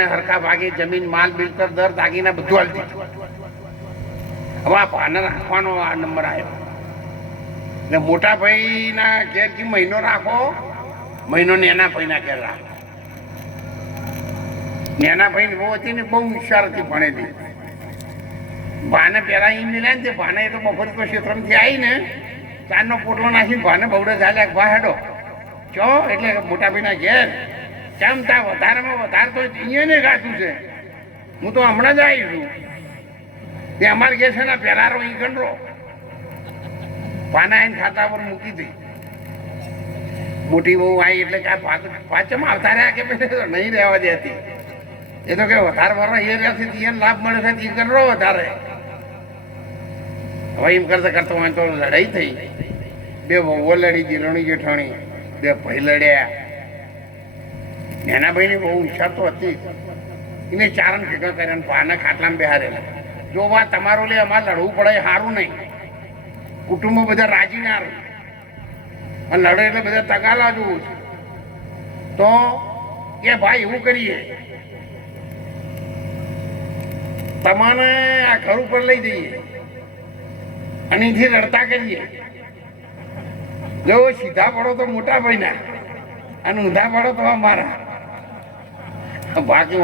હરખા ભાગે જમીન માલ મિલકત દર દાગીના બધું હાલતી હવે આ ભાને રાખવાનો આ નંબર આવ્યો એટલે મોટા ભાઈના ઘેરથી મહિનો રાખો મહિનો નેના ભાઈના ઘેર રાખો. નેના ભાઈ બહુ હતી ને બહુ હોશિયાર હતી ભણેલી. ભાને પહેલા એમ લે ને તે ભાને એ તો બપોર ક્ષેત્રમાંથી આવી ને ચારનો પોટલો નાખીને ભાને બહુડે ચાલ્યા ભા હેડો ચો એટલે મોટા ભાઈના ઘેર ચમતા વધારેમાં વધારે તો અહીંયા ગાતું છે. હું તો હમણાં જ આવી છું તે અમારે ઘેર છે ને પહેલારો અહીં ગણરો પાના આવીને ખાતા પર મૂકી દઈ. મોટી બહુ આવી એટલે કે પાછમ આવતા રહ્યા કે નહીં રહેવા દેતી. એ તો કે વધારે વરસ એ રહેશે એને લાભ મળે છે એ ગણરો વધારે. હવે એમ કરતા કરતા હોય તો લડાઈ થઈ. બે વહુઓ લડી જીલણી જેઠાણી બે ભાઈ લડ્યા. નેના ભાઈની બહુ હોશિયાર તો હતી એને ચારણ ભેગા કર્યા ભાના ખાટલામાં બેહારેલા. જો વાત તમારો લે અમારે લડવું પડે સારું નહીં. કુટુંબો બધા રાજી ના રહે અને લડે એટલે બધા તગાલા જોવું છે. તો કે ભાઈ એવું કરીએ તમારે આ ઘર ઉપર લઈ જઈએ અને એથી લડતા કરીએ. જો સીધા પડો તો મોટા ભાઈના અને ઊંધા પડો તો અમારા બાકી